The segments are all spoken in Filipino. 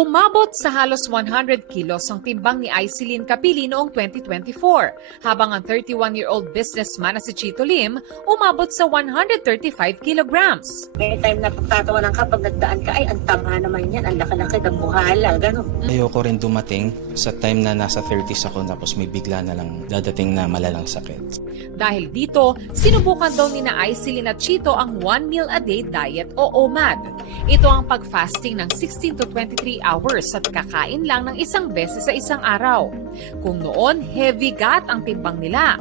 Umabot sa halos 100 kilos ang timbang ni Aisilin Capili noong 2024, habang ang 31-year-old businessman na si Chito Lim umabot sa 135 kilograms. May time na pagtatawanan ka pag nagdaan ka, ay ang tama naman yan, ang laki-laki ng buhala, gano'n. Ayoko rin dumating sa time na nasa 30s ako tapos may bigla na lang dadating na malalang sakit. Dahil dito, sinubukan daw ni na Aisilin at Chito ang 1 meal a day diet o OMAD. Ito ang pag-fasting ng 16 to 23 hours at kakain lang ng isang beses sa isang araw. Kung noon, heavy gut ang timbang nila.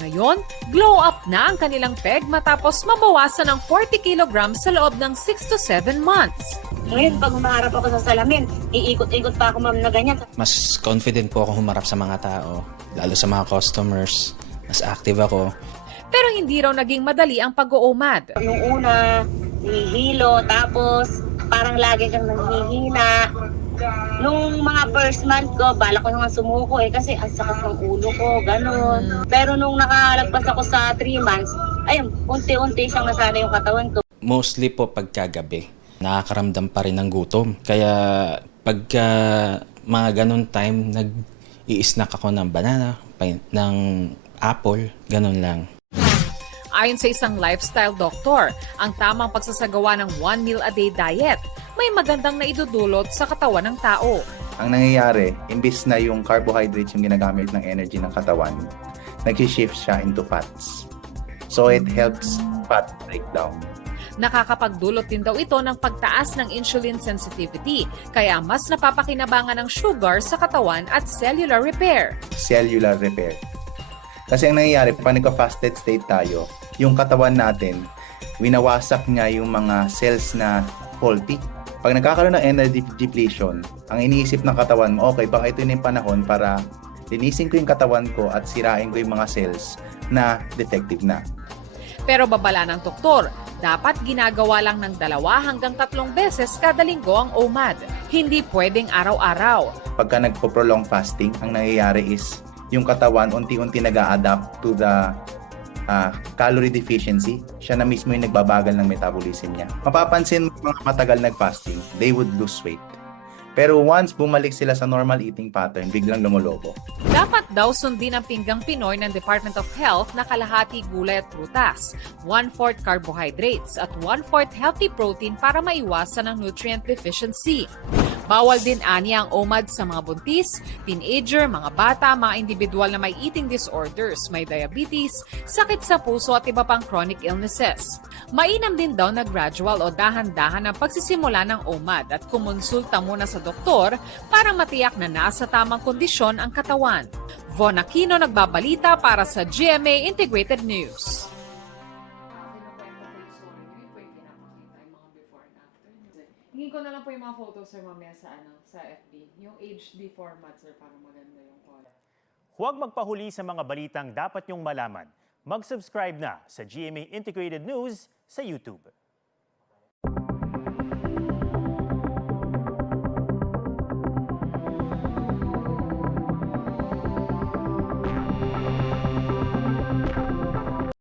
Ngayon, glow up na ang kanilang peg matapos mabawasan ng 40 kilograms sa loob ng 6 to 7 months. Ngayon, pag humaharap ako sa salamin, iikot-ikot pa ako, ma'am, na ganyan. Mas confident po ako humarap sa mga tao, lalo sa mga customers. Mas active ako. Pero hindi raw naging madali ang pag-OMAD. Yung una, hihilo, tapos parang lagi kang nanghihina. Nung mga first month ko, bala ko naman sumuko kasi ang sakit ng ulo ko, gano'n. Pero nung nakalagpas ako sa 3 months, ayun, unti-unti siyang nasanay yung katawan ko. Mostly po pagkagabi, nakakaramdam pa rin ng gutom. Kaya pagka mga ganun time, nag-i-snack ako ng banana, ng apple, ganun lang. Ayon sa isang lifestyle doctor, ang tamang pagsasagawa ng 1 meal a day diet may magandang naidudulot sa katawan ng tao. Ang nangyayari, imbis na yung carbohydrates yung ginagamit ng energy ng katawan, nag-shift siya into fats. So it helps fat breakdown. Nakakapagdulot din daw ito ng pagtaas ng insulin sensitivity, kaya mas napapakinabangan ng sugar sa katawan at cellular repair. Cellular repair. Kasi ang nangyayari, pag nagka-fasted state tayo, yung katawan natin, winawasak niya yung mga cells na faulty. Pag nagkakaroon ng energy depletion, ang iniisip ng katawan mo, okay, baka ito na yung panahon para linisin ko yung katawan ko at sirain ko yung mga cells na defective na. Pero babala ng doktor, dapat ginagawa lang ng 2 hanggang 3 beses kada linggo ang OMAD. Hindi pwedeng araw-araw. Pagka nagpo-prolong fasting, ang nangyayari is yung katawan unti-unti nag-a-adapt to the calorie deficiency. Siya na mismo yung nagbabagal ng metabolism niya. Mapapansin mo mga matagal nag-fasting, they would lose weight. Pero once bumalik sila sa normal eating pattern, biglang lumulobo. Dapat daw sundin ang pinggang Pinoy ng Department of Health na kalahati gulay at prutas, 1/4 carbohydrates at 1/4 healthy protein para maiwasan ang nutrient deficiency. Bawal din aniya ang OMAD sa mga buntis, teenager, mga bata, mga individual na may eating disorders, may diabetes, sakit sa puso at iba pang chronic illnesses. Mainam din daw na gradual o dahan-dahan ang pagsisimula ng OMAD at kumonsulta muna sa doktor para matiyak na nasa tamang kondisyon ang katawan. Von Aquino nagbabalita para sa GMA Integrated News. Hingin ko na lang po yung mga photos, sir, mamaya sa, sa FB. Yung HD format, sir, para maganda yung color. Huwag magpahuli sa mga balitang dapat niyong malaman. Mag-subscribe na sa GMA Integrated News sa YouTube.